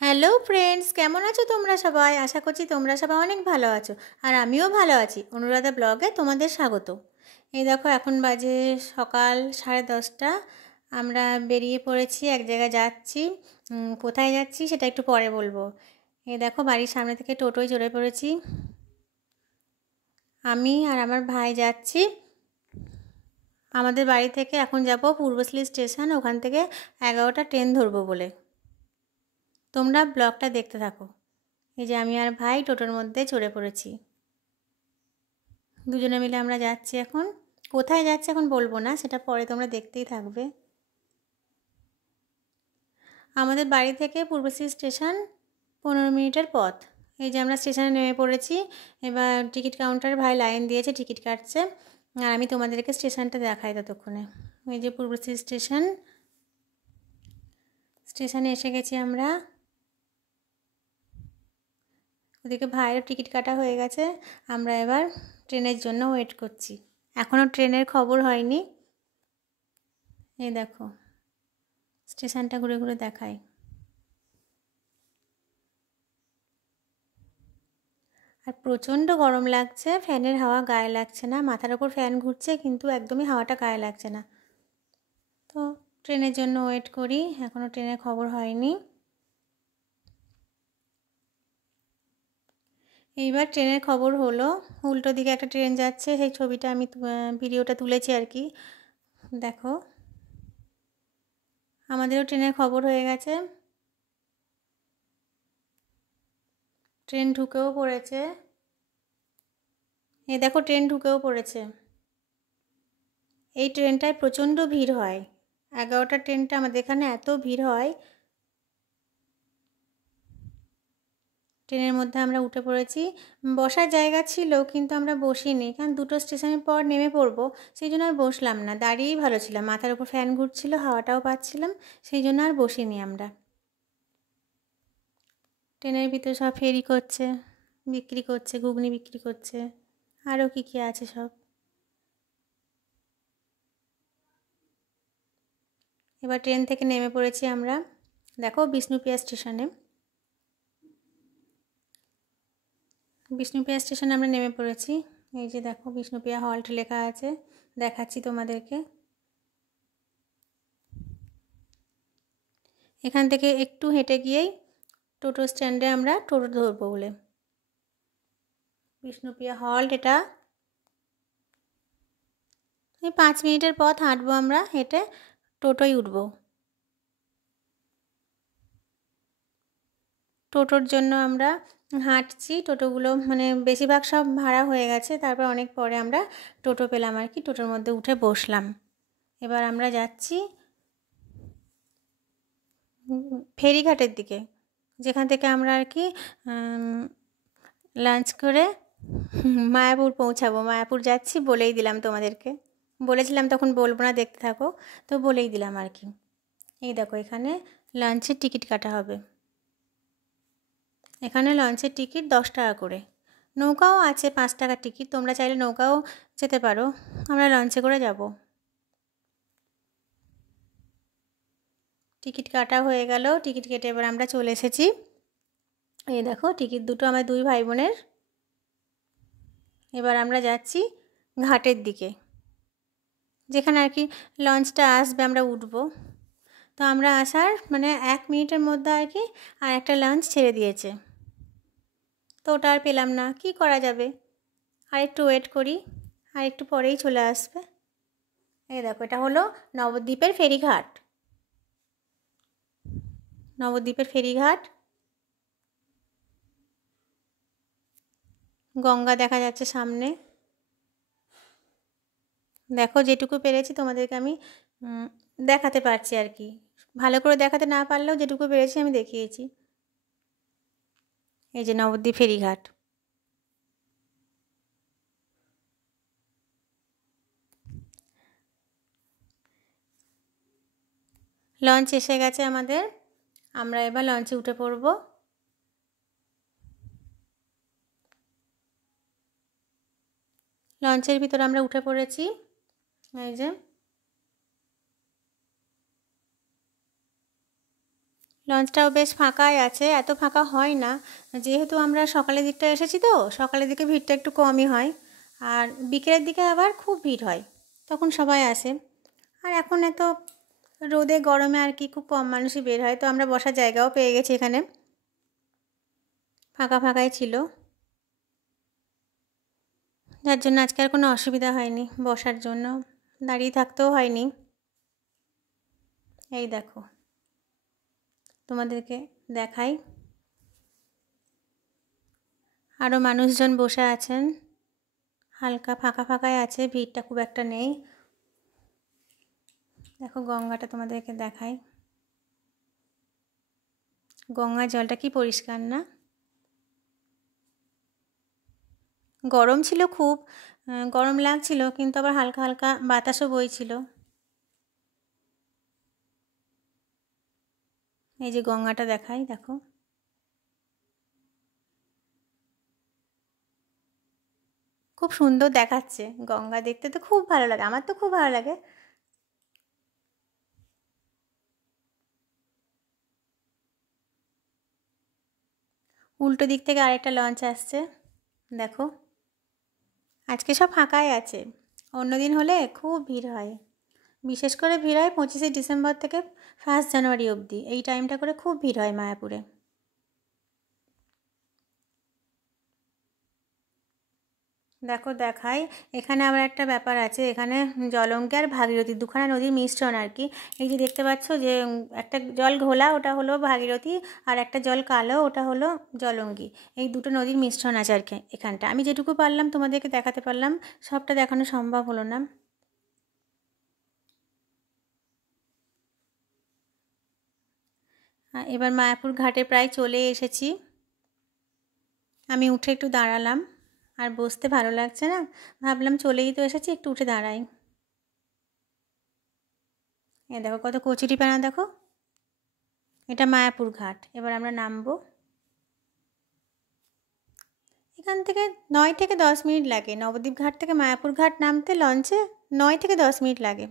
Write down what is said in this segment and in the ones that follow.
Hello friends, কেমন আছো তোমরা সবাই? আশা করছি তোমরা সবাই অনেক ভালো আছো। আর আমিও ভালো আছি। অনুরাধা ব্লগে তোমাদের স্বাগত। এই দেখো, এখন বাজে সকাল 10:30। আমরা বেরিয়ে পড়েছি, এক জায়গায় যাচ্ছি। কোথায় যাচ্ছি সেটা একটু পরে বলবো। এই দেখো, বাড়ির সামনে থেকে টোটোয় চড়ে পড়েছি। আমি আর আমার ভাই যাচ্ছি। আমাদের বাড়ি থেকে এখন যাব পূর্বশ্রী স্টেশন, ওখান থেকে 11টা ট্রেন ধরবো বলে। তোমরা ব্লগটা দেখতে থাকো। এই যে আমি আর ভাই টোটোর মধ্যে চড়ে পড়েছি। দুজনে মিলে আমরা যাচ্ছি। এখন কোথায় যাচ্ছি এখন বলবো না, সেটা পরে তোমরা দেখতেই থাকবে। আমাদের বাড়ি থেকে পূর্বশ্রী স্টেশন 15 মিনিটের পথ। এই যে আমরা স্টেশনে নেমে পড়েছি। এবার টিকিট কাউন্টার ভাই লাইন দিয়েছে, টিকিট কাটছে। আর আমি তোমাদেরকে স্টেশনটা দেখাই ততক্ষণে। এই যে পূর্বশ্রী স্টেশন, স্টেশনে এসে গেছি আমরা। ওদিকে ভাইয়েরও টিকিট কাটা হয়ে গেছে। আমরা এবার ট্রেনের জন্য ওয়েট করছি। এখনও ট্রেনের খবর হয়নি। এই দেখো, স্টেশনটা ঘুরে ঘুরে দেখাই। আর প্রচণ্ড গরম লাগছে, ফ্যানের হাওয়া গায়ে লাগছে না। মাথার ওপর ফ্যান ঘুরছে কিন্তু একদমই হাওয়াটা গায়ে লাগছে না। তো ট্রেনের জন্য ওয়েট করি, এখনও ট্রেনের খবর হয়নি। এইবার ট্রেনের খবর হলো, উল্টো দিকে একটা ট্রেন যাচ্ছে, সেই ছবিটা আমি ভিডিওটা তুলেছি আর কি। দেখো, আমাদেরও ট্রেনের খবর হয়ে গেছে। ট্রেন ঢুকেও পড়েছে। এই দেখো, ট্রেন ঢুকেও পড়েছে। এই ট্রেনটায় প্রচণ্ড ভিড় হয়। 11টা ট্রেনটা আমাদের এখানে এত ভিড় হয়। ট্রেনের মধ্যে আমরা উঠে পড়েছি। বসার জায়গা ছিল কিন্তু আমরা বসিনি, কারণ দুটো স্টেশনের পর নেমে পড়বো, সেই জন্য আর বসলাম না। দাঁড়িয়েই ভালো ছিলাম, মাথার উপর ফ্যান ঘুরছিল, হাওয়াটাও পাচ্ছিলাম, সেই জন্য আর বসিনি আমরা। ট্রেনের ভিতরে সব ফেরি করছে, বিক্রি করছে, ঘুগনি বিক্রি করছে, আরও কী কী আছে সব। এবার ট্রেন থেকে নেমে পড়েছি আমরা। দেখো, বিষ্ণুপ্রিয়া স্টেশনে। বিষ্ণুপ্রিয়া স্টেশনে আমরা নেমে পড়েছি। এই যে দেখো, বিষ্ণুপ্রিয়া হল্ট লেখা আছে, দেখাচ্ছি তোমাদেরকে। এখান থেকে একটু হেঁটে গিয়েই টোটো স্ট্যান্ডে আমরা টোটো ধরবো বলে। বিষ্ণুপ্রিয়া হল্ট এটা। এই 5 মিনিটের পথ হাঁটবো আমরা, হেঁটে টোটোয় উঠবো। টোটোর জন্য আমরা হাঁটছি। টোটোগুলো মানে বেশিরভাগ সব ভাড়া হয়ে গেছে, তারপর অনেক পরে আমরা টোটো পেলাম আর কি, টোটোর মধ্যে উঠে বসলাম। এবার আমরা যাচ্ছি ফেরিঘাটের দিকে, যেখান থেকে আমরা আর কি লাঞ্চ করে মায়াপুর পৌঁছাবো। মায়াপুর যাচ্ছি বলেই দিলাম তোমাদেরকে, বলেছিলাম তখন বলবো না, দেখতে থাকো, তো বলেই দিলাম আর কি। এই দেখো, এখানে লাঞ্চের টিকিট কাটা হবে। এখানে লঞ্চের টিকিট 10 টাকা করে। নৌকাও আছে 5 টাকার টিকিট, তোমরা চাইলে নৌকাও যেতে পারো। আমরা লঞ্চে করে যাব। টিকিট কাটা হয়ে গেল, টিকিট কেটে এবার আমরা চলে এসেছি। এই দেখো, টিকিট দুটো আমার 2 ভাই বোনের। এবার আমরা যাচ্ছি ঘাটের দিকে, যেখানে আর কি লঞ্চটা আসবে, আমরা উঠবো। তো আমরা আসার মানে 1 মিনিটের মধ্যে আর কি আর একটা লঞ্চ ছেড়ে দিয়েছে। তো ওটা আর পেলাম না, কি করা যাবে। আর একটু ওয়েট করি, আর একটু পরেই চলে আসবে। এই দেখো, এটা হলো নবদ্বীপের ফেরিঘাট। নবদ্বীপের ফেরিঘাট। গঙ্গা দেখা যাচ্ছে সামনে। দেখো, যেটুকু পেরেছি তোমাদেরকে আমি দেখাতে পারছি আর কি। ভালো করে দেখাতে না পারলেও যেটুকু পেরেছি আমি দেখিয়েছি। এই যে নবদ্বীপ ফেরিঘাট। লঞ্চ এসে গেছে আমাদের, আমরা এবার লঞ্চে উঠে পড়ব। লঞ্চের ভিতরে আমরা উঠে পড়েছি। এই যে লঞ্চটাও বেশ ফাঁকাই আছে, এত ফাঁকা হয় না, যেহেতু আমরা সকালের দিকটা এসেছি তো সকালের দিকে ভিড়টা একটু কমই হয়, আর বিকেলের দিকে আবার খুব ভিড় হয়, তখন সবাই আসে। আর এখন এত রোদে গরমে আর কি খুব কম মানুষই বের হয়, তো আমরা বসার জায়গাও পেয়ে গেছি এখানে, ফাঁকা ফাঁকাই ছিল, যার জন্য আজকে আর কোনো অসুবিধা হয়নি বসার জন্য, দাঁড়িয়ে থাকতেও হয়নি। এই দেখো তোমাদেরকে দেখাই, আরও মানুষজন বসে আছেন, হালকা ফাঁকা ফাঁকাই আছে, ভিড়টা খুব একটা নেই। দেখো গঙ্গাটা তোমাদেরকে দেখাই, গঙ্গার জলটা কি পরিষ্কার না। গরম ছিল খুব, গরম লাগছিল, কিন্তু আবার হালকা হালকা বাতাসও বইছিল। এই যে গঙ্গাটা দেখাই, দেখো খুব সুন্দর দেখাচ্ছে, গঙ্গা দেখতে তো খুব ভালো লাগে, আমার তো খুব ভালো লাগে। উল্টো দিক থেকে আরেকটা লঞ্চ আসছে, দেখো আজকে সব ফাঁকাই আছে, অন্যদিন হলে খুব ভিড় হয়, বিশেষ করে ভিড় হয় 25শে ডিসেম্বর থেকে 1 জানুয়ারি অবধি, এই টাইমটা করে খুব ভিড় হয় মায়াপুরে। দেখো দেখাই, এখানে আবার একটা ব্যাপার আছে, এখানে জলঙ্গি আর ভাগীরথী দুখানা নদীর মিশ্রণ আর কি। এই যে দেখতে পাচ্ছ যে একটা জল ঘোলা ওটা হলো ভাগীরথী, আর একটা জল কালো ওটা হলো জলঙ্গি, এই দুটো নদীর মিশ্রণ আছে আর কি এখানটা। আমি যেটুকু পারলাম তোমাদেরকে দেখাতে পারলাম, সবটা দেখানো সম্ভব হলো না। এবার মায়াপুর ঘাটে প্রায় চলে এসেছি, আমি উঠে একটু দাঁড়ালাম, আর বসতে ভালো লাগছে না, ভাবলাম চলেই তো এসেছি একটু উঠে দাঁড়াই। দেখো কত কচুরিপানা, দেখো এটা মায়াপুর ঘাট, এবার আমরা নামবো। এখান থেকে 9 থেকে 10 মিনিট লাগে, নবদ্বীপ ঘাট থেকে মায়াপুর ঘাট নামতে লঞ্চে 9 থেকে 10 মিনিট লাগে।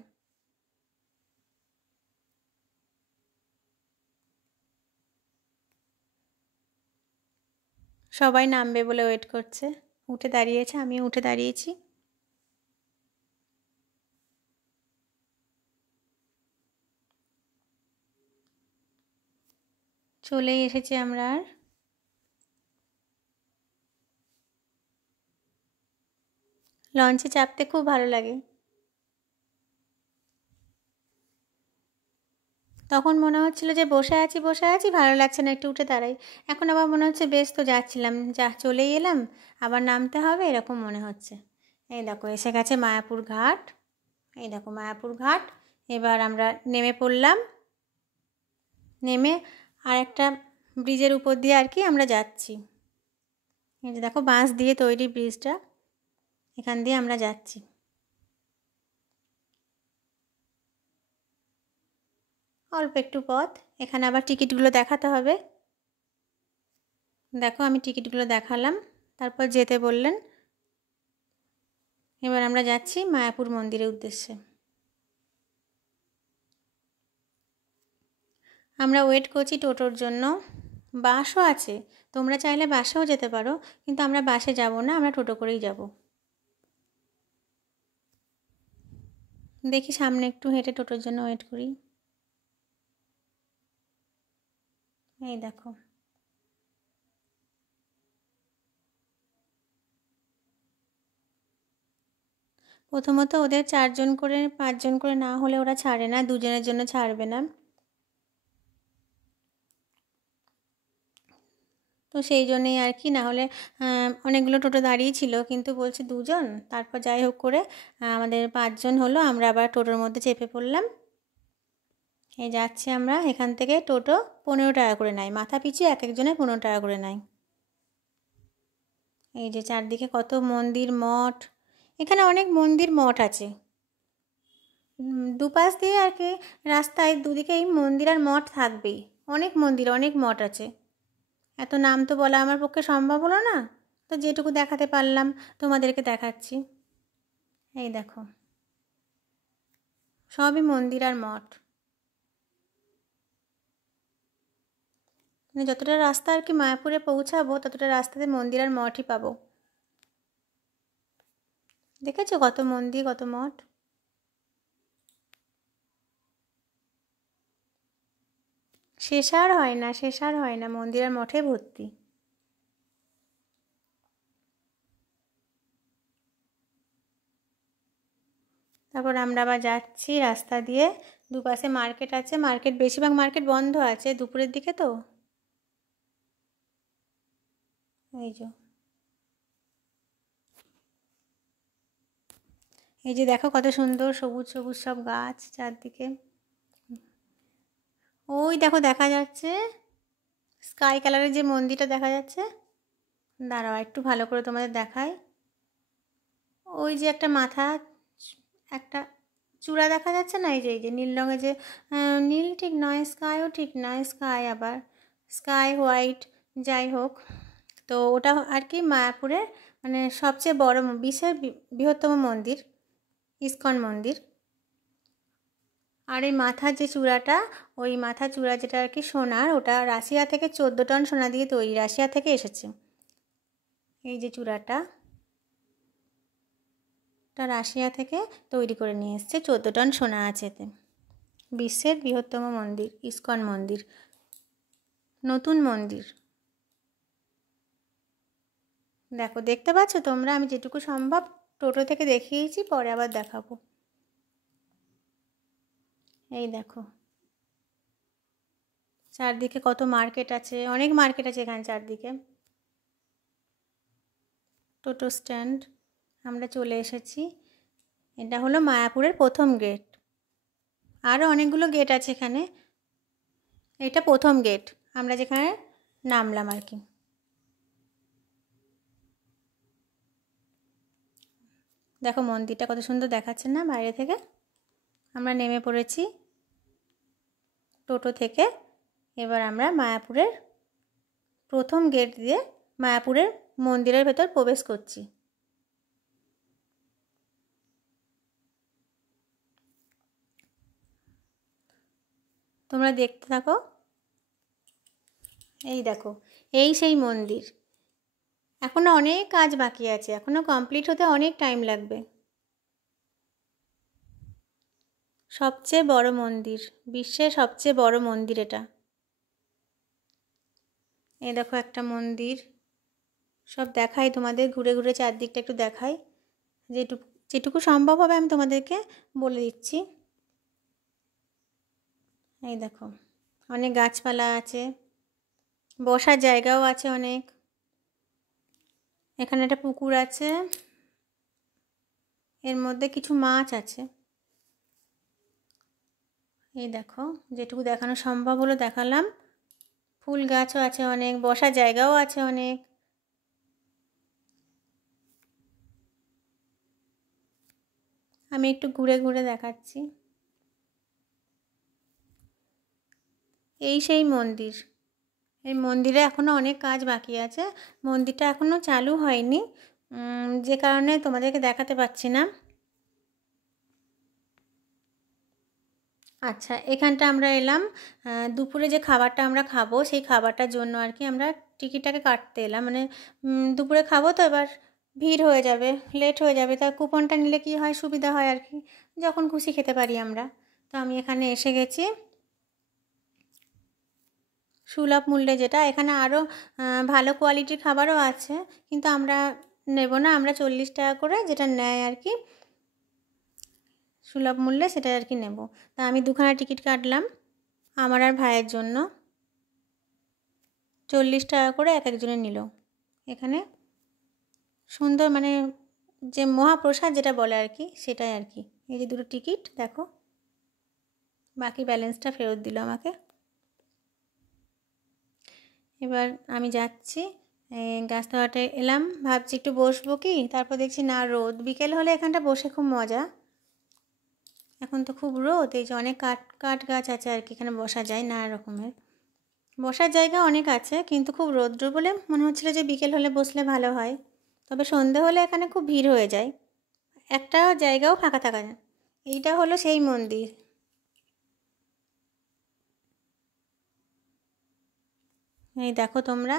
সবাই নামবে বলে ওয়েট করছে, উঠে দাঁড়িয়েছে, আমিও উঠে দাঁড়িয়েছি। চলেই এসেছি আমরা, আর লঞ্চে চাপতে খুব ভালো লাগে। তখন মনে হচ্ছিল যে বসে আছি বসে আছি, ভালো লাগছে না, একটু উঠে দাঁড়াই। এখন আবার মনে হচ্ছে বেশ তো যাচ্ছিলাম, যা চলেই এলাম, আবার নামতে হবে এরকম মনে হচ্ছে। এই দেখো এসে গেছে মায়াপুর ঘাট, এই দেখো মায়াপুর ঘাট, এবার আমরা নেমে পড়লাম, নেমে আর একটা ব্রিজের উপর দিয়ে আর কি আমরা যাচ্ছি। এই যে দেখো বাঁশ দিয়ে তৈরি ব্রিজটা, এখান দিয়ে আমরা যাচ্ছি। অল্প একটু পথ, এখানে আবার টিকিটগুলো দেখাতে হবে। দেখো আমি টিকিটগুলো দেখালাম, তারপর যেতে বললেন। এবার আমরা যাচ্ছি মায়াপুর মন্দিরের উদ্দেশ্যে। আমরা ওয়েট করছি টোটোর জন্য, বাসও আছে, তোমরা চাইলে বাসেও যেতে পারো, কিন্তু আমরা বাসে যাব না, আমরা টোটো করেই যাব। দেখি সামনে একটু হেঁটে টোটোর জন্য ওয়েট করি। এই দেখো প্রথমত ওদের 4 জন করে 5 জন করে না হলে ওরা ছাড়ে না, 2 জনের জন্য ছাড়বে না, তো সেই জন্যেই আর কি, না হলে অনেকগুলো টোটো দাঁড়িয়ে ছিল, কিন্তু বলছে 2 জন, তারপর যাই হোক করে আমাদের 5 জন হলো, আমরা আবার টোটোর মধ্যে চেপে পড়লাম। এই যাচ্ছি আমরা, এখান থেকে টোটো 15 টাকা করে নেয়, মাথা পিছু এক একজনের 15 টাকা করে নেয়। এই যে চারদিকে কত মন্দির মঠ, এখানে অনেক মন্দির মঠ আছে, দুপাশ দিয়ে আর কি রাস্তায় দুদিকেই মন্দির আর মঠ থাকবেই, অনেক মন্দির অনেক মঠ আছে, এত নাম তো বলা আমার পক্ষে সম্ভব হলো না, তো যেটুকু দেখাতে পারলাম তোমাদেরকে দেখাচ্ছি। এই দেখো সবই মন্দির আর মঠ। মানে যতটা রাস্তা আর কি মায়াপুরে পৌঁছাবো ততটা রাস্তাতে মন্দির আর মঠই পাবো। দেখেছো কত মন্দির কত মঠ। শেষ আর হয় না, শেষ আর হয় না, মন্দির আর মঠে ভর্তি। তারপর আমরা আবার যাচ্ছি রাস্তা দিয়ে, দুপাশে মার্কেট আছে, মার্কেট বেশিরভাগ মার্কেট বন্ধ আছে দুপুরের দিকে তো। এই যে দেখো কত সুন্দর সবুজ সবুজ সব গাছ চারদিকে। ওই দেখো দেখা যাচ্ছে স্কাই কালারের যে মন্দিরটা দেখা যাচ্ছে, দাঁড়াও একটু ভালো করে তোমাদের দেখাই। ওই যে একটা মাথা, একটা চূড়া দেখা যাচ্ছে না, এই যে নীল রঙের যে, নীল ঠিক নয়, স্কাইও ঠিক নয়, স্কাই আবার স্কাই হোয়াইট, যাই হোক। তো ওটা আর কি মায়াপুরের মানে সবচেয়ে বড় বিশ্বের বৃহত্তম মন্দির, ইস্কন মন্দির। আর এই মাথার যে চূড়াটা, ওই মাথার চূড়া যেটা আর কি সোনার, ওটা রাশিয়া থেকে 14 টন সোনা দিয়ে তৈরি, রাশিয়া থেকে এসেছে। এই যে চূড়াটা, ওটা রাশিয়া থেকে তৈরি করে নিয়ে এসছে, 14 টন সোনা আছে এতে। বিশ্বের বৃহত্তম মন্দির ইস্কন মন্দির, নতুন মন্দির। দেখো দেখতে পাচ্ছ তোমরা, আমি যেটুকু সম্ভব টোটো থেকে দেখিয়েছি, পরে আবার দেখাবো। এই দেখো চারদিকে কত মার্কেট আছে, অনেক মার্কেট আছে এখানে চারদিকে। টোটো স্ট্যান্ড, আমরা চলে এসেছি। এটা হলো মায়াপুরের প্রথম গেট, আরও অনেকগুলো গেট আছে এখানে, এটা প্রথম গেট আমরা যেখানে নামলাম আর কি। দেখো মন্দিরটা কত সুন্দর দেখাচ্ছে না বাইরে থেকে। আমরা নেমে পড়েছি টোটো থেকে, এবার আমরা মায়াপুরের প্রথম গেট দিয়ে মায়াপুরের মন্দিরের ভেতর প্রবেশ করছি। তোমরা দেখতে থাকো। এই দেখো, এই সেই মন্দির। এখনও অনেক কাজ বাকি আছে, এখনও কমপ্লিট হতে অনেক টাইম লাগবে। সবচেয়ে বড় মন্দির, বিশ্বের সবচেয়ে বড় মন্দির এটা। এই দেখো একটা মন্দির, সব দেখাই তোমাদের, ঘুরে ঘুরে চারদিকটা একটু দেখাই, যেটুকু সম্ভব হবে আমি তোমাদেরকে বলে দিচ্ছি। এই দেখো অনেক গাছপালা আছে, বসার জায়গাও আছে অনেক। এখানে একটা পুকুর আছে, এর মধ্যে কিছু মাছ আছে। এই দেখো যেটুকু দেখানো সম্ভব হলো দেখালাম। ফুল গাছও আছে অনেক, বসার জায়গাও আছে অনেক। আমি একটু ঘুরে ঘুরে দেখাচ্ছি। এই সেই মন্দির, এই মন্দিরে এখনও অনেক কাজ বাকি আছে, মন্দিরটা এখনও চালু হয়নি, যে কারণে তোমাদেরকে দেখাতে পারছি না। আচ্ছা, এখানটা আমরা এলাম দুপুরে যে খাবারটা আমরা খাবো সেই খাবারটার জন্য আর কি আমরা টিকিটটাকে কাটতে এলাম। মানে দুপুরে খাবো তো, এবার ভিড় হয়ে যাবে, লেট হয়ে যাবে, তা কুপনটা নিলে কি হয়, সুবিধা হয় আর কি, যখন খুশি খেতে পারি আমরা। তো আমি এখানে এসে গেছি সুলভ মূল্যে, যেটা এখানে আরও ভালো কোয়ালিটির খাবারও আছে, কিন্তু আমরা নেব না, আমরা 40 টাকা করে যেটা নেয় আর কি সুলভ মূল্যে, সেটা আর কি নেব। তা আমি দুখানা টিকিট কাটলাম আমার আর ভাইয়ের জন্য, 40 টাকা করে এক একজনের নিল। এখানে সুন্দর মানে যে মহাপ্রসাদ যেটা বলে আর কি, সেটাই আর কি। এই যে দুটো টিকিট দেখো, বাকি ব্যালেন্সটা ফেরত দিল আমাকে। এবার আমি যাচ্ছি, গাছতলাতে এলাম, ভাবছি একটু বসবো কি, তারপর দেখছি না রোদ, বিকেল হলে এখানটা বসে খুব মজা, এখন তো খুব রোদ। এই যে অনেক কাঠ গাছ আছে আর কি, এখানে বসা যায়, নানা রকমের বসার জায়গা অনেক আছে, কিন্তু খুব রৌদ্র বলে মনে হচ্ছিলো যে বিকেল হলে বসলে ভালো হয়। তবে সন্ধে হলে এখানে খুব ভিড় হয়ে যায়, একটা জায়গাও ফাঁকা থাকা যায়। এইটা হলো সেই মন্দির। এই দেখো তোমরা,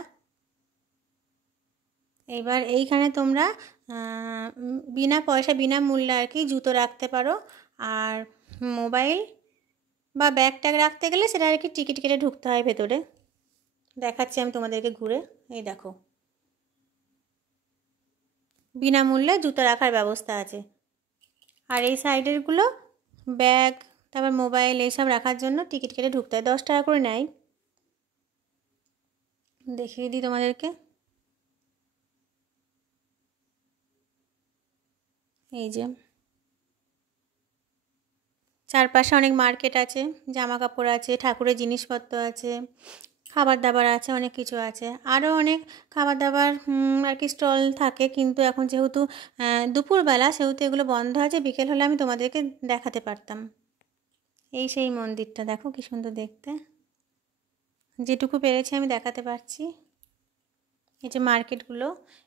এইবার এইখানে তোমরা বিনা পয়সা বিনামূল্যে আর কি জুতো রাখতে পারো। আর মোবাইল বা ব্যাগ ট্যাগ রাখতে গেলে সেটা আর কি টিকিট কেটে ঢুকতে হয় ভেতরে। দেখাচ্ছি আমি তোমাদেরকে ঘুরে। এই দেখো, বিনামূল্যে জুতো রাখার ব্যবস্থা আছে। আর এই সাইডেরগুলো ব্যাগ, তারপর মোবাইল এইসব রাখার জন্য টিকিট কেটে ঢুকতে হয়, 10 টাকা করে নেয়। দেখিয়ে দিই তোমাদেরকে। এই যে চারপাশে অনেক মার্কেট আছে, জামা কাপড় আছে, ঠাকুরের জিনিসপত্র আছে, খাবার দাবার আছে, অনেক কিছু আছে। আরও অনেক খাবার দাবার আর কি স্টল থাকে, কিন্তু এখন যেহেতু দুপুরবেলা সেহেতু এগুলো বন্ধ আছে। বিকেল হলে আমি তোমাদেরকে দেখাতে পারতাম। এই সেই মন্দিরটা দেখো কি সুন্দর দেখতে, যেটুকু পেরেছি আমি দেখাতে পারছি। এই যে মার্কেটগুলো,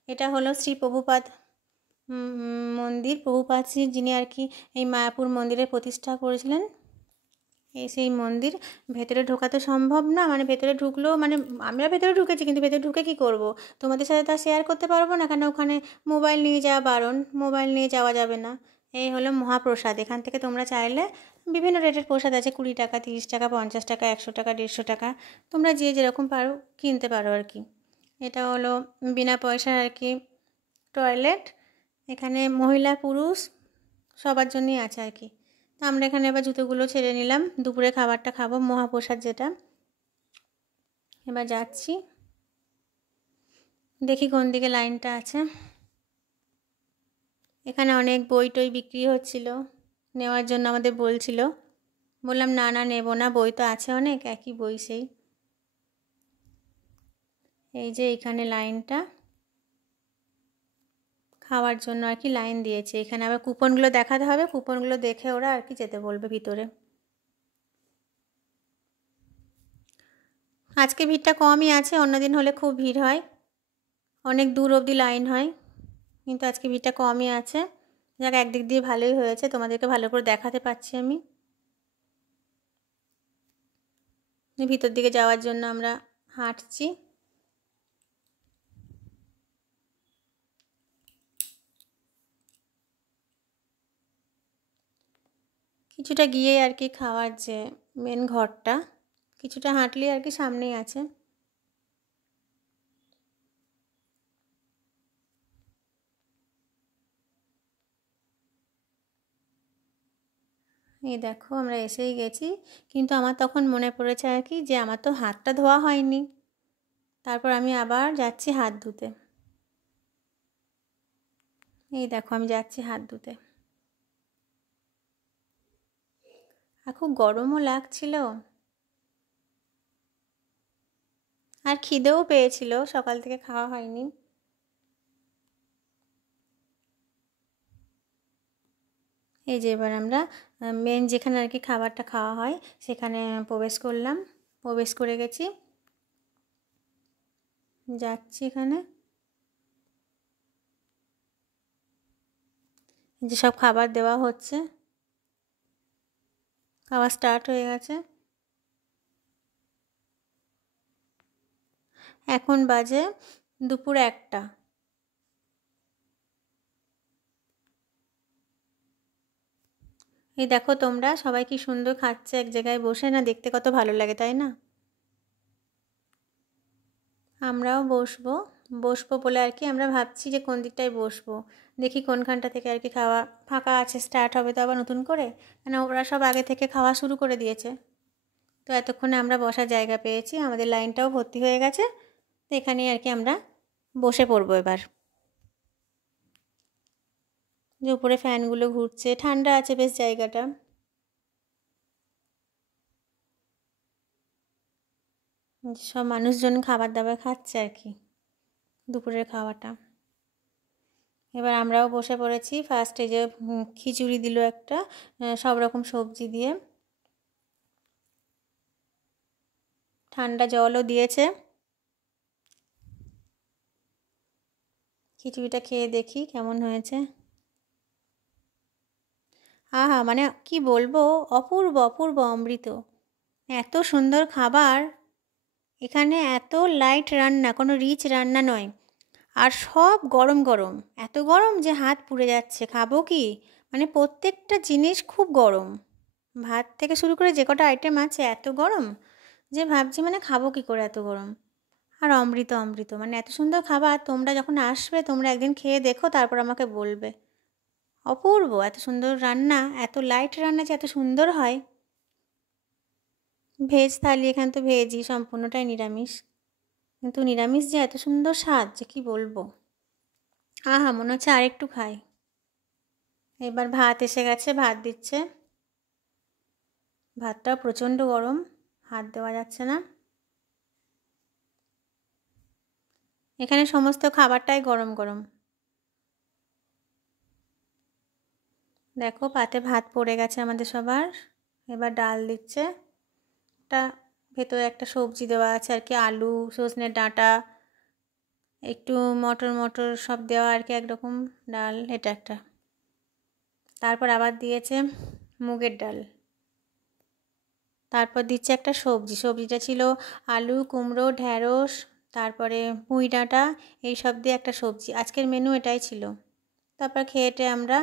এটা হলো শ্রী প্রভুপাদ মন্দির। প্রভুপাদ শ্রী, যিনি আর কি এই মায়াপুর মন্দিরের প্রতিষ্ঠা করেছিলেন, এই সেই মন্দির। ভেতরে ঢোকা তো সম্ভব না, মানে ভেতরে ঢুকলেও মানে আমরা ভেতরে ঢুকেছি, কিন্তু ভেতরে ঢুকে কী করব, তোমাদের সাথে তা শেয়ার করতে পারবো না, কেন ওখানে মোবাইল নিয়ে যাওয়া বারণ, মোবাইল নিয়ে যাওয়া যাবে না। এই হলো মহাপ্রসাদ। এখান থেকে তোমরা চাইলে বিভিন্ন রেটের প্রসাদ আছে, 20 টাকা, 30 টাকা, 50 টাকা, 100 টাকা, 150 টাকা, তোমরা যে যেরকম পারো কিনতে পারো আর কি। এটা হলো বিনা পয়সার আর কি টয়লেট। এখানে মহিলা পুরুষ সবার জন্যই আছে আর কি। তো আমরা এখানে এবার জুতোগুলো ছেড়ে নিলাম, দুপুরে খাবারটা খাবো, মহাপ্রসাদ যেটা। এবার যাচ্ছি, দেখি কোন দিকে লাইনটা আছে। এখানে অনেক বই টই বিক্রি হচ্ছিল, নেওয়ার জন্য আমাদের বলছিল। বললাম না না, নেব না, বই তো আছে অনেক, একই বই সেই। এই যে এইখানে লাইনটা, খাওয়ার জন্য আর কি লাইন দিয়েছে। এখানে আবার কুপনগুলো দেখাতে হবে, কুপনগুলো দেখে ওরা আর কি যেতে বলবে ভিতরে। আজকে ভিড়টা কমই আছে, অন্যদিন হলে খুব ভিড় হয়, অনেক দূর অবধি লাইন হয়, কিন্তু আজকে ভিড়টা কমই আছে। যাক, একদিক দিয়ে ভালোই হয়েছে, তোমাদেরকে ভালো করে দেখাতে পাচ্ছি আমি। ভিতর দিকে যাওয়ার জন্য আমরা হাঁটছি। কিছুটা গিয়ে আর কি খাওয়ার যে মেন ঘরটা, কিছুটা হাঁটলেই আর কি সামনেই আছে। এই দেখো আমরা এসেই গেছি, কিন্তু আমার তখন মনে পড়েছে আর কি যে আমার তো হাতটা ধোয়া হয়নি। তারপর আমি আবার যাচ্ছি হাত ধুতে। এই দেখো আমি যাচ্ছি হাত ধুতে। আর খুব গরমও লাগছিল, আর খিদেও পেয়েছিল, সকাল থেকে খাওয়া হয়নি। এই যে এবার আমরা মেন যেখানে আর কি খাবারটা খাওয়া হয় সেখানে প্রবেশ করলাম, প্রবেশ করে গেছি, যাচ্ছি এখানে। যে সব খাবার দেওয়া হচ্ছে, খাওয়া স্টার্ট হয়ে গেছে। এখন বাজে দুপুর 1টা। এই দেখো তোমরা সবাই কি সুন্দর খাচ্ছে এক জায়গায় বসে, না দেখতে কত ভালো লাগে তাই না? আমরাও বসবো, বসবো বলে আর কি আমরা ভাবছি যে কোন দিকটায় বসবো। দেখি কোনখানটা থেকে আর কি খাওয়া ফাঁকা আছে, স্টার্ট হবে তো আবার নতুন করে, কেন ওরা সব আগে থেকে খাওয়া শুরু করে দিয়েছে। তো এতক্ষণে আমরা বসার জায়গা পেয়েছি, আমাদের লাইনটাও ভর্তি হয়ে গেছে। তো এখানেই আর কি আমরা বসে পড়বো এবার। যে উপরে ফ্যানগুলো ঘুরছে, ঠান্ডা আছে বেশ জায়গাটা। সব মানুষজন খাবার দাবার খাচ্ছে আর কি, দুপুরের খাওয়াটা। এবার আমরাও বসে পড়েছি। ফার্স্টে যে খিচুড়ি দিল একটা, সব রকম সবজি দিয়ে, ঠান্ডা জলও দিয়েছে। খিচুড়িটা খেয়ে দেখি কেমন হয়েছে। আহা, মানে কি বলবো, অপূর্ব অপূর্ব, অমৃত, এত সুন্দর খাবার। এখানে এত লাইট রান্না, কোনো রিচ রান্না নয়, আর সব গরম গরম, এত গরম যে হাত পুড়ে যাচ্ছে। খাবো কি, মানে প্রত্যেকটা জিনিস খুব গরম, ভাত থেকে শুরু করে যে কটা আইটেম আছে এত গরম যে ভাবছি মানে খাবো কি করে এত গরম। আর অমৃত অমৃত, মানে এত সুন্দর খাবার। তোমরা যখন আসবে তোমরা একদিন খেয়ে দেখো, তারপর আমাকে বলবে। অপূর্ব, এত সুন্দর রান্না, এত লাইট রান্না যে এত সুন্দর হয়। ভেজ থালি, এখানে তো ভেজই, সম্পূর্ণটাই নিরামিষ, কিন্তু নিরামিষ যে এত সুন্দর স্বাদ যে কি বলবো। আহা, মনে হচ্ছে আরেকটু খাই। এবার ভাত এসে গেছে, ভাত দিচ্ছে। ভাতটাও প্রচণ্ড গরম, হাত দেওয়া যাচ্ছে না। এখানে সমস্ত খাবারটাই গরম গরম। দেখো পাতে ভাত পড়ে গেছে আমাদের সবার। এবার ডাল দিচ্ছে, একটা ভেতরে একটা সবজি দেওয়া আছে আর কি, আলু, সজনে ডাঁটা, একটু মটর মটর সব দেওয়া আর কি, একরকম ডাল এটা একটা। তারপর আবার দিয়েছে মুগের ডাল। তারপর দিচ্ছে একটা সবজি, সবজিটা ছিল আলু, কুমড়ো, ঢ্যাঁড়স, তারপরে পুঁই ডাঁটা, এইসব দিয়ে একটা সবজি। আজকের মেনু এটাই ছিল। তারপর খেয়েটে আমরা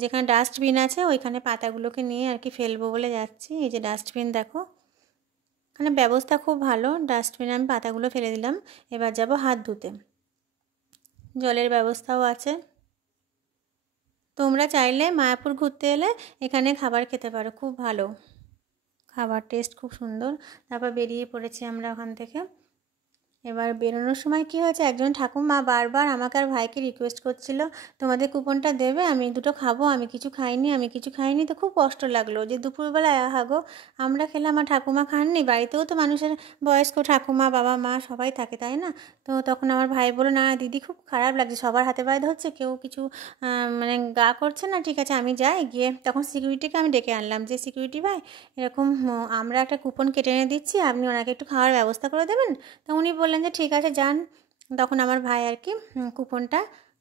যেখানে ডাস্টবিন আছে ওইখানে পাতাগুলোকে নিয়ে আর কি ফেলবো বলে যাচ্ছি। এই যে ডাস্টবিন দেখো, এখানে ব্যবস্থা খুব ভালো। ডাস্টবিনে আমি পাতাগুলো ফেলে দিলাম। এবার যাব হাত ধুতে, জলের ব্যবস্থাও আছে। তোমরা চাইলে মায়াপুর ঘুরতে এলে এখানে খাবার খেতে পারো, খুব ভালো খাবার, টেস্ট খুব সুন্দর। তারপর বেরিয়ে পড়েছি আমরা ওখান থেকে। এবার বেরোনোর সময় কী হয়েছে, একজন ঠাকুমা বারবার আমাকে আর ভাইকে রিকোয়েস্ট করছিল, তোমাদের কুপনটা দেবে, আমি দুটো খাবো, আমি কিছু খাইনি, আমি কিছু খাইনি। তো খুব কষ্ট লাগলো যে দুপুরবেলায় হাগো আমরা খেলাম আর ঠাকুমা খাননি। বাড়িতেও তো মানুষের বয়স্ক ঠাকুমা, বাবা মা সবাই থাকে, তাই না? তো তখন আমার ভাই বললো, না দিদি খুব খারাপ লাগছে, সবার হাতে পায়ে ধরছে, কেউ কিছু মানে গা করছে না, ঠিক আছে আমি যাই। গিয়ে তখন সিকিউরিটিকে আমি ডেকে আনলাম যে সিকিউরিটি ভাই, এরকম আমরা একটা কুপন কেটে এনে দিচ্ছি, আপনি ওনাকে একটু খাওয়ার ব্যবস্থা করে দেবেন। তো উনি বললেন যে ঠিক আছে যান। তখন আমার ভাই আর কি কুপনটা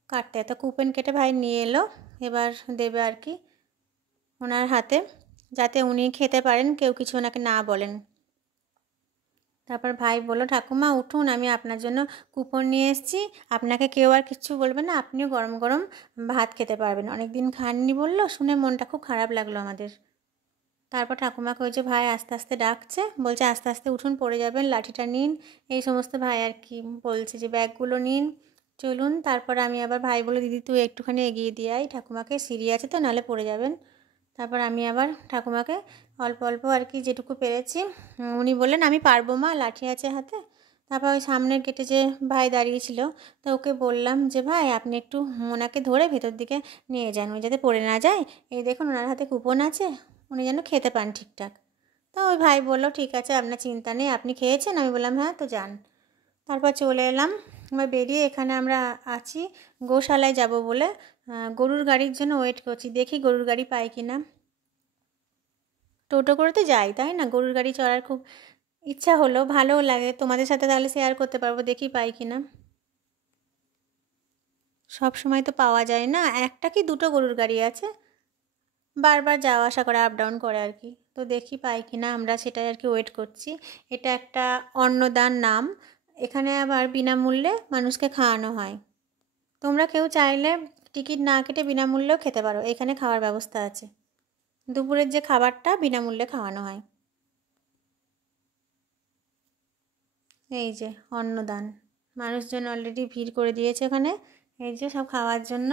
কাটতে, তো কুপন কেটে ভাই নিয়ে এলো। এবার দেবে আর কি ওনার হাতে, যাতে উনি খেতে পারেন, কেউ কিছু ওনাকে না বলেন। তারপর ভাই বললো, ঠাকুমা উঠুন, আমি আপনার জন্য কুপন নিয়ে এসেছি, আপনাকে কেউ আর কিচ্ছু বলবে না, আপনিও গরম গরম ভাত খেতে পারবেন, অনেক দিন খাননি। বললো শুনে মনটা খুব খারাপ লাগলো আমাদের। তারপর ঠাকুমাকে ওই যে ভাই আস্তে আস্তে ডাকছে, বলছে আস্তে আস্তে উঠুন, পড়ে যাবেন, লাঠিটা নিন, এই সমস্ত ভাই আর কি বলছে যে ব্যাগগুলো নিন, চলুন। তারপর আমি আবার ভাই বলে, দিদি তুই একটুখানি এগিয়ে দিয়ে আয় ঠাকুমাকে, সিঁড়ি আছে তো, নাহলে পড়ে যাবেন। তারপর আমি আবার ঠাকুমাকে অল্প অল্প আর কি যেটুকু পেরেছি, উনি বললেন আমি পারবো মা, লাঠি আছে হাতে। তারপর ওই সামনের গেটে যে ভাই দাঁড়িয়েছিল, তো ওকে বললাম যে ভাই আপনি একটু ওনাকে ধরে ভেতর দিকে নিয়ে যান, ওই যাতে পড়ে না যায়। এই দেখুন ওনার হাতে কুপন আছে, উনি যেন খেতে পান ঠিকঠাক। তো ওই ভাই বললো ঠিক আছে, আপনার চিন্তা নেই, আপনি খেয়েছেন? আমি বললাম হ্যাঁ, তো যান। তারপর চলে এলাম। এবার বেরিয়ে এখানে আমরা আছি গোশালায় যাব বলে, গরুর গাড়ির জন্য ওয়েট করছি, দেখি গরুর গাড়ি পাই কি না। টোটো করে তো যাই, তাই না? গরুর গাড়ি চড়ার খুব ইচ্ছা হলো, ভালোও লাগে, তোমাদের সাথে তাহলে শেয়ার করতে পারবো, দেখি পাই কি না। সব সময় তো পাওয়া যায় না, একটা কি দুটো গরুর গাড়ি আছে, বারবার যাওয়া আসা করে, আপ ডাউন করে আর কি। তো দেখি পাই কি না, আমরা সেটাই আর কি ওয়েট করছি। এটা একটা অন্নদান নাম, এখানে আবার বিনামূল্যে মানুষকে খাওয়ানো হয়। তোমরা কেউ চাইলে টিকিট না কেটে বিনামূল্যেও খেতে পারো, এখানে খাওয়ার ব্যবস্থা আছে। দুপুরের যে খাবারটা বিনামূল্যে খাওয়ানো হয়। এই যে অন্নদান, মানুষজন অলরেডি ভিড় করে দিয়েছে ওখানে, এই যে সব খাওয়ার জন্য।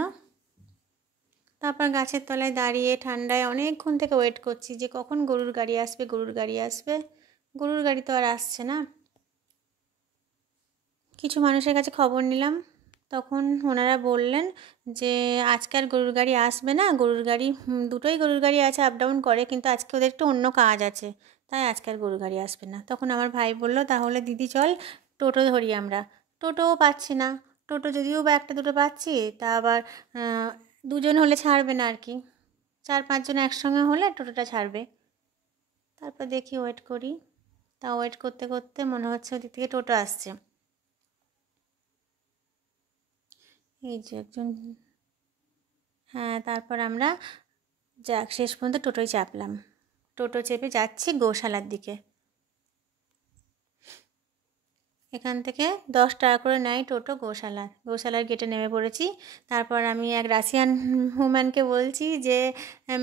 তারপর গাছের তলায় দাঁড়িয়ে ঠান্ডায় অনেকক্ষণ থেকে ওয়েট করছি যে কখন গরুর গাড়ি আসবে, গরুর গাড়ি আসবে। গরুর গাড়ি তো আর আসছে না। কিছু মানুষের কাছে খবর নিলাম, তখন ওনারা বললেন যে আজকে আর গরুর গাড়ি আসবে না, গরুর গাড়ি দুটোই গরুর গাড়ি আছে, আপ ডাউন করে, কিন্তু আজকে ওদের একটু অন্য কাজ আছে, তাই আজকে আর গরুর গাড়ি আসবে না। তখন আমার ভাই বলল, তাহলে দিদি চল টোটো ধরি আমরা। টোটোও পাচ্ছি না, টোটো যদিও বা একটা দুটো পাচ্ছি, তা আবার দুজন হলে ছাড়বে না আর কি, 4-5 জন একসঙ্গে হলে টোটোটা ছাড়বে। তারপর দেখি ওয়েট করি, তা ওয়েট করতে করতে মনে হচ্ছে ওদিক থেকে টোটো আসছে। এই যে একজন, হ্যাঁ। তারপর আমরা যাক শেষ পর্যন্ত টোটোয় চাপলাম, টোটো চেপে যাচ্ছি গোশালার দিকে। এখান থেকে 10 টাকা করে নেয় টোটো গোশালার গেটে নেমে পড়েছি। তারপর আমি এক রাশিয়ান উম্যানকে বলছি যে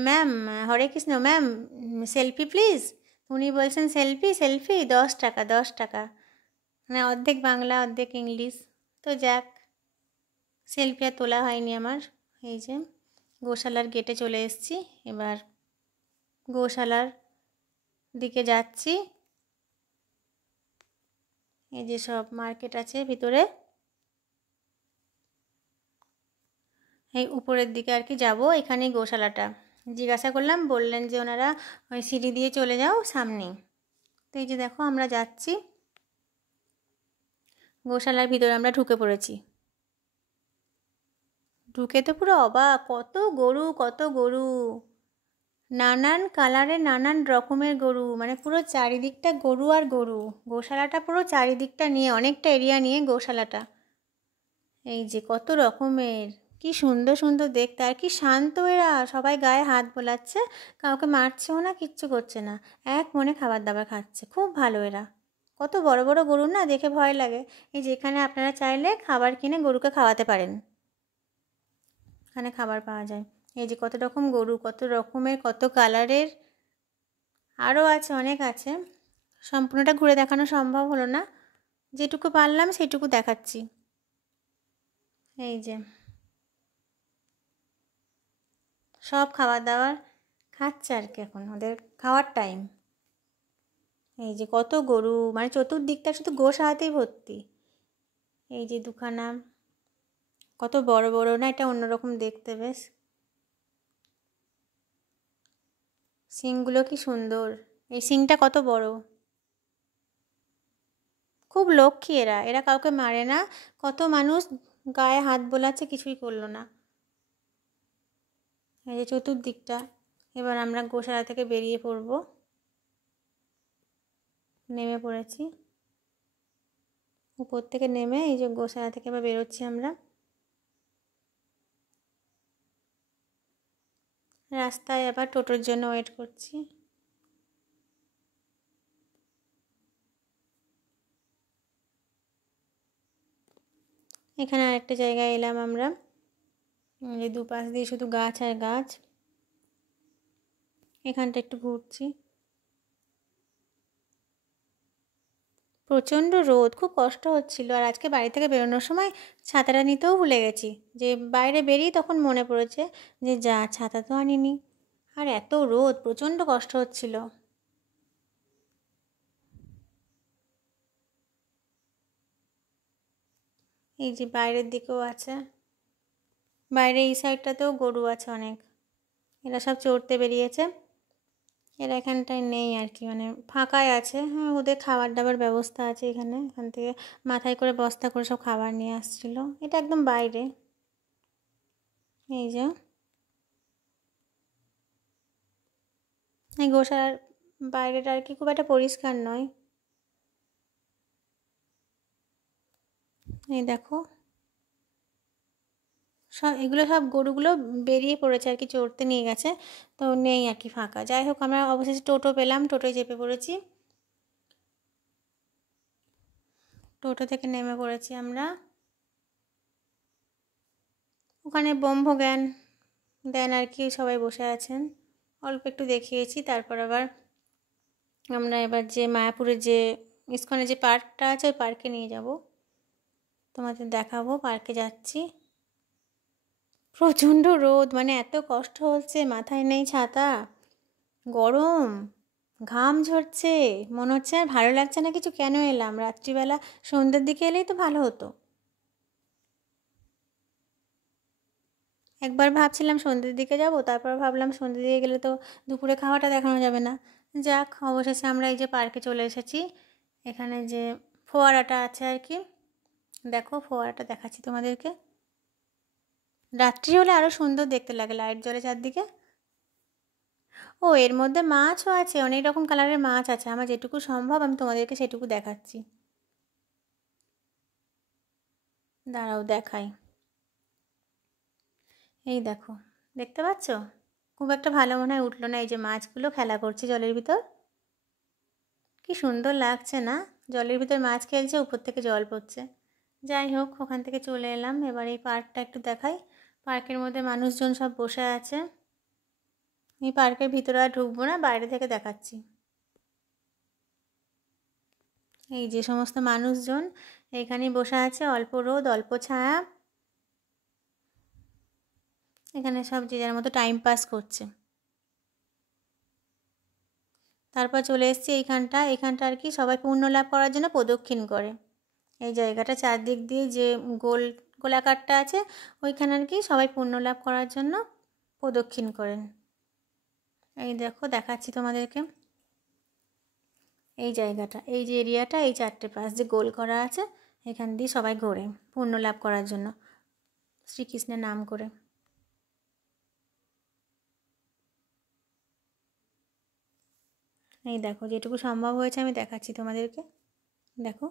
ma'am, Hare Krishna ma'am, selfie please. উনি বলছেন সেলফি 10 টাকা 10 টাকা। মানে অর্ধেক বাংলা অর্ধেক ইংলিশ। তো যাক, সেলফি আর তোলা হয়নি আমার। এই যে গোশালার গেটে চলে এসেছি, এবার গোশালার দিকে যাচ্ছি। এই যে সব মার্কেট আছে ভিতরে, এই উপরের দিকে আর কি যাবো। এখানেই গোশালাটা। জিজ্ঞাসা করলাম, বললেন যে ওনারা ওই সিঁড়ি দিয়ে চলে যাও সামনে। তো এই যে দেখো আমরা যাচ্ছি, গোশালার ভিতরে আমরা ঢুকে পড়েছি। ঢুকে তো পুরো অবাক, কত গরু, নানান কালারের নানান রকমের গরু, মানে পুরো চারিদিকটা গরু আর গরু। গোশালাটা পুরো চারিদিকটা নিয়ে, অনেকটা এরিয়া নিয়ে গোশালাটা। এই যে কত রকমের, কি সুন্দর সুন্দর দেখতে, আর কি শান্ত এরা। সবাই গায়ে হাত বোলাচ্ছে, কাউকে মারছেও না, কিচ্ছু করছে না, এক মনে খাবার দাবার খাচ্ছে। খুব ভালো এরা। কত বড় বড় গরু না, দেখে ভয় লাগে। এই যে এখানে আপনারা চাইলে খাবার কিনে গরুকে খাওয়াতে পারেন, এখানে খাবার পাওয়া যায়। এই যে কত রকম গরু, কত রকমের, কত কালারের, আরও আছে, অনেক আছে। সম্পূর্ণটা ঘুরে দেখানো সম্ভব হলো না, যেটুকু পারলাম সেটুকু দেখাচ্ছি। এই যে সব খাবার দাবার খাচ্ছে আর কি, এখন ওদের খাওয়ার টাইম। এই যে কত গরু, মানে চতুর্দিকটা শুধু গোশালাতেই ভর্তি। এই যে দুখানা, কত বড় বড় না, এটা অন্যরকম দেখতে বেশ। শিংগুলো কি সুন্দর, এই শিংটা কত বড়। খুব লক্ষ্মী এরা, এরা কাউকে মারে না। কত মানুষ গায়ে হাত বোলাচ্ছে, কিছুই করলো না। এই যে চতুর্দিকটা। এবার আমরা গোশালা থেকে বেরিয়ে পড়ব, নেমে পড়েছি উপর থেকে নেমে। এই যে গোশালা থেকে এবার বেরোচ্ছি আমরা। রাস্তায় আবার টোটোর জন্য ওয়েট করছি। এখানে আরেকটা জায়গায় এলাম আমরা, যে দুপাশ দিয়ে শুধু গাছ আর গাছ। এখানটা একটু ঘুরছি। প্রচণ্ড রোদ, খুব কষ্ট হচ্ছিল। আর আজকে বাড়ি থেকে বেরোনোর সময় ছাতাটা নিতেও ভুলে গেছি, যে বাইরে বেরিয়ে তখন মনে পড়েছে যে যা, ছাতা তো আনিনি। আর এত রোদ, প্রচণ্ড কষ্ট হচ্ছিল। এই যে বাইরের দিকেও আছে, বাইরে এই সাইডটাতেও গরু আছে অনেক। এরা সব চড়তে বেরিয়েছে, এরা এখানটায় নেই আর কি, মানে ফাঁকাই আছে। হ্যাঁ, ওদের খাবার দাবার ব্যবস্থা আছে এখানে। এখান থেকে মাথায় করে বস্তা করে সব খাবার নিয়ে আসছিল। এটা একদম বাইরে। এই যে এই গোশালার বাইরেটা আর কি খুব একটা পরিষ্কার নয়। এই দেখো সব, এগুলো সব গরুগুলো বেরিয়ে পড়েছে আর কি, চড়তে নিয়ে গেছে। তো নেই আর কি, ফাঁকা। যাই হোক, আমরা অবশেষে টোটো পেলাম, টোটোয় চেপে পড়েছি। টোটো থেকে নেমে পড়েছি আমরা। ওখানে ব্রহ্মজ্ঞান দেন আর কি, সবাই বসে আছেন। অল্প একটু দেখিয়েছি, তারপর আবার আমরা এবার যে মায়াপুরের যে ইস্কনের যে পার্কটা আছে, ওই পার্কে নিয়ে যাব, তোমাদের দেখাবো। পার্কে যাচ্ছি। প্রচণ্ড রোদ, মানে এত কষ্ট হচ্ছে, মাথায় নেই ছাতা, গরম, ঘাম ঝরছে, মনে হচ্ছে আর ভালো লাগছে না কিছু। কেন এলাম রাত্রিবেলা, সন্ধ্যের দিকে এলেই তো ভালো হতো। একবার ভাবছিলাম সন্ধ্যের দিকে যাব, তারপর ভাবলাম সন্ধ্যের দিকে গেলে তো দুপুরে খাওয়াটা দেখানো যাবে না। যাক, অবশেষে আমরা এই যে পার্কে চলে এসেছি। এখানে যে ফোয়ারাটা আছে আর কি, দেখো ফোয়ারাটা দেখাচ্ছি তোমাদেরকে। রাত্রি হলে আরও সুন্দর দেখতে লাগে, লাইট জ্বলে চারদিকে। ও, এর মধ্যে মাছও আছে, অনেক রকম কালারের মাছ আছে। আমার যেটুকু সম্ভব আমি তোমাদেরকে সেটুকু দেখাচ্ছি। দাঁড়াও দেখাই। এই দেখো, দেখতে পাচ্ছ? খুব একটা ভালো মনে হয় উঠলো না। এই যে মাছগুলো খেলা করছে জলের ভিতর, কি সুন্দর লাগছে না? জলের ভিতর মাছ খেলছে, উপর থেকে জল পড়ছে। যাই হোক, ওখান থেকে চলে এলাম। এবার এই পার্কটা একটু দেখাই। পার্কের মধ্যে মানুষজন সব বসে আছে। এই পার্কের ভিতরে আর ঢুকবো না, বাইরে থেকে দেখাচ্ছি। এই যে সমস্ত মানুষজন এখানে বসে আছে, অল্প রোদ অল্প ছায়া। এখানে সব যে যার মতো টাইম পাস করছে। তারপর চলে এসেছি এইখানটা আর কি সবাই পুণ্য লাভ করার জন্য প্রদক্ষিণ করে। এই জায়গাটা চারদিক দিয়ে যে গোলাকারটা আছে, ওইখানে আর কি সবাই পুণ্য লাভ করার জন্য প্রদক্ষিণ করেন। এই দেখো, দেখাচ্ছি তোমাদেরকে। এই জায়গাটা, এই যে এরিয়াটা, এই চারটে পাশ যে গোল করা আছে, এখান দিয়ে সবাই ঘোরে পুণ্য লাভ করার জন্য শ্রীকৃষ্ণের নাম করে। এই দেখো, যেটুকু সম্ভব হয়েছে আমি দেখাচ্ছি তোমাদেরকে। দেখো,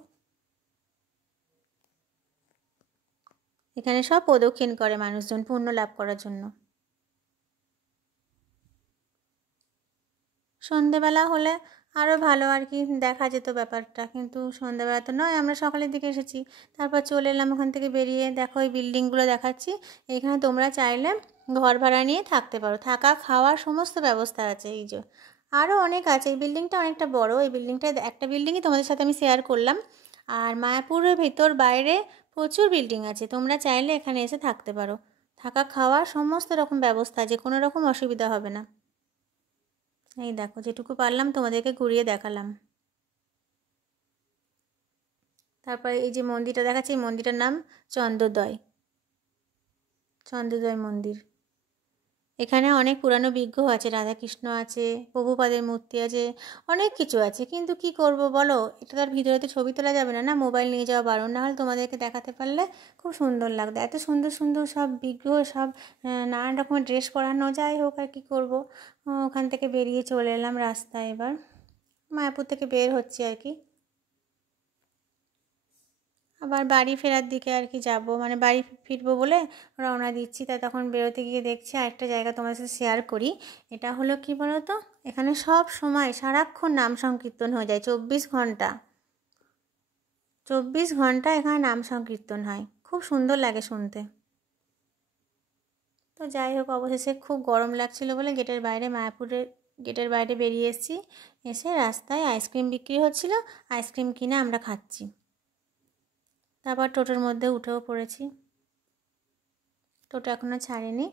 এখানে সব প্রদক্ষিণ করে মানুষজন পুণ্য লাভ করার জন্য। সন্ধেবেলা হলে আরও ভালো আর কি দেখা যেত ব্যাপারটা, কিন্তু সন্ধেবেলা তো নয়, আমরা সকালের দিকে এসেছি। তারপর চলে এলাম ওখান থেকে বেরিয়ে। দেখো, এই বিল্ডিংগুলো দেখাচ্ছি। এখানে তোমরা চাইলে ঘর ভাড়া নিয়ে থাকতে পারো, থাকা খাওয়ার সমস্ত ব্যবস্থা আছে। এই যে আরও অনেক আছে। এই বিল্ডিংটা অনেকটা বড়। এই বিল্ডিংটা, একটা বিল্ডিংই তোমাদের সাথে আমি শেয়ার করলাম। আর মায়াপুরের ভিতর বাইরে প্রচুর বিল্ডিং আছে, তোমরা চাইলে এখানে এসে থাকতে পারো। থাকা খাওয়ার সমস্ত রকম ব্যবস্থা আছে, কোনো রকম অসুবিধা হবে না। এই দেখো, যেটুকু পারলাম তোমাদেরকে ঘুরিয়ে দেখালাম। তারপরে এই যে মন্দিরটা দেখাচ্ছি, এই মন্দিরটার নাম চন্দ্রোদয় মন্দির। এখানে অনেক পুরানো বিগ্রহ আছে, রাধাকৃষ্ণ আছে, প্রভুপাদের মূর্তি আছে, অনেক কিছু আছে। কিন্তু কি করব বলো, এটা তার ভিতরে তো ছবি তোলা যাবে না, না মোবাইল নিয়ে যাওয়া বারণ। না হলে তোমাদেরকে দেখাতে পারলে খুব সুন্দর লাগতো। এত সুন্দর সুন্দর সব বিগ্রহ, সব নানান রকমের ড্রেস পরানো। যাই হোক, আর কি করব, ওখান থেকে বেরিয়ে চলে এলাম রাস্তায়। এবার মায়াপুর থেকে বের হচ্ছি আর কি, আবার বাড়ি ফেরার দিকে আর কি যাব, মানে বাড়ি ফিরবো বলে রওনা দিচ্ছি। তাই তখন বেরোতে গিয়ে দেখছি আরেকটা জায়গা তোমাদের সাথে শেয়ার করি। এটা হলো কি বলো তো, এখানে সব সময় সারাক্ষণ নাম সংকীর্তন হয়ে যায়। 24 ঘন্টা এখানে নাম সংকীর্তন হয়, খুব সুন্দর লাগে শুনতে। তো যাই হোক, অবশেষে খুব গরম লাগছিল বলে মায়াপুরের গেটের বাইরে বেরিয়ে এসেছি। এসে রাস্তায় আইসক্রিম বিক্রি হচ্ছিল, আইসক্রিম কিনে আমরা খাচ্ছি। তারপর টোটোর মধ্যে উঠেও পড়েছি। টোটো এখনও ছাড়েনি।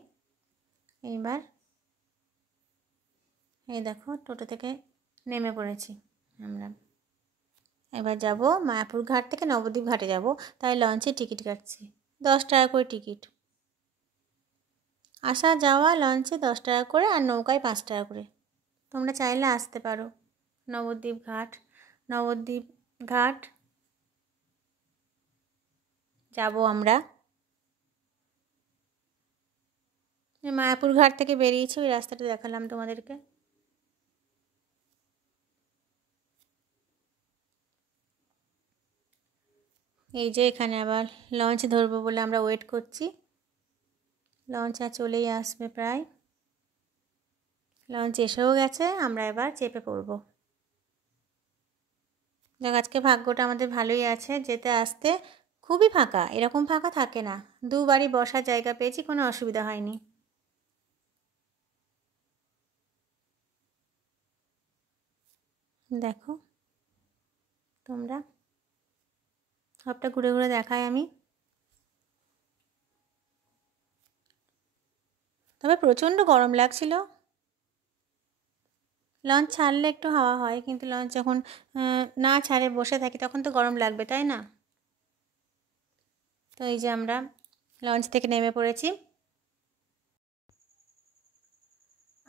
এইবার এই দেখো, টোটো থেকে নেমে পড়েছি আমরা। এবার যাব মায়াপুর ঘাট থেকে নবদ্বীপ ঘাটে যাব, তাই লঞ্চে টিকিট কাটছি। 10 টাকা করে টিকিট, আসা যাওয়া লঞ্চে 10 টাকা করে, আর নৌকায় 5 টাকা করে। তোমরা চাইলে আসতে পারো। নবদ্বীপ ঘাট যাব আমরা। মায়াপুর ঘাট থেকে বেরিয়েছি, ওই রাস্তাটা দেখালাম তোমাদেরকে। এই যে এখানে আবার লঞ্চ ধরবো বলে আমরা ওয়েট করছি। লঞ্চ আর চলেই আসবে প্রায়। লঞ্চ এসেও গেছে, আমরা এবার চেপে পড়ব। দেখ, আজকে ভাগ্যটা আমাদের ভালোই আছে, যেতে আসতে খুবই ফাঁকা, এরকম ফাঁকা থাকে না। দুবারই বসার জায়গা পেয়েছি, কোনো অসুবিধা হয়নি। দেখো তোমরা, সবটা ঘুরে ঘুরে দেখাই আমি। তবে প্রচণ্ড গরম লাগছিল। লঞ্চ ছাড়লে একটু হাওয়া হয়, কিন্তু লঞ্চ যখন না ছাড়ে বসে থাকি তখন তো গরম লাগবে, তাই না? তো এই যে আমরা লঞ্চ থেকে নেমে পড়েছি।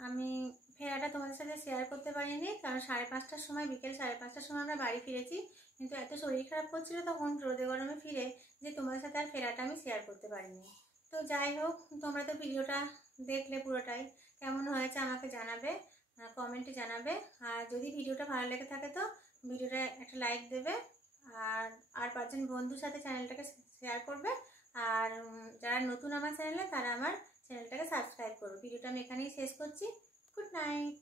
আমি ফেরাটা তোমাদের সাথে শেয়ার করতে পারিনি, কারণ 5:30টার সময়, বিকেল 5:30টার সময় আমরা বাড়ি ফিরেছি। কিন্তু এত শরীর খারাপ করছিল তখন রোদে গরমে ফিরে, যে তোমাদের সাথে আর ফেরাটা আমি শেয়ার করতে পারিনি। তো যাই হোক, তোমরা তো ভিডিওটা দেখলে পুরোটাই, কেমন হয়েছে আমাকে জানাবে, কমেন্টে জানাবে। আর যদি ভিডিওটা ভালো লেগে থাকে তো ভিডিওটা একটা লাইক দেবে, আর 5জন বন্ধুর সাথে চ্যানেলটাকে শেয়ার করবে। আর যারা নতুন আমার চ্যানেলে, তারা আমার চ্যানেলটাকে সাবস্ক্রাইব করবে। ভিডিওটা আমি এখানেই শেষ করছি। Good night.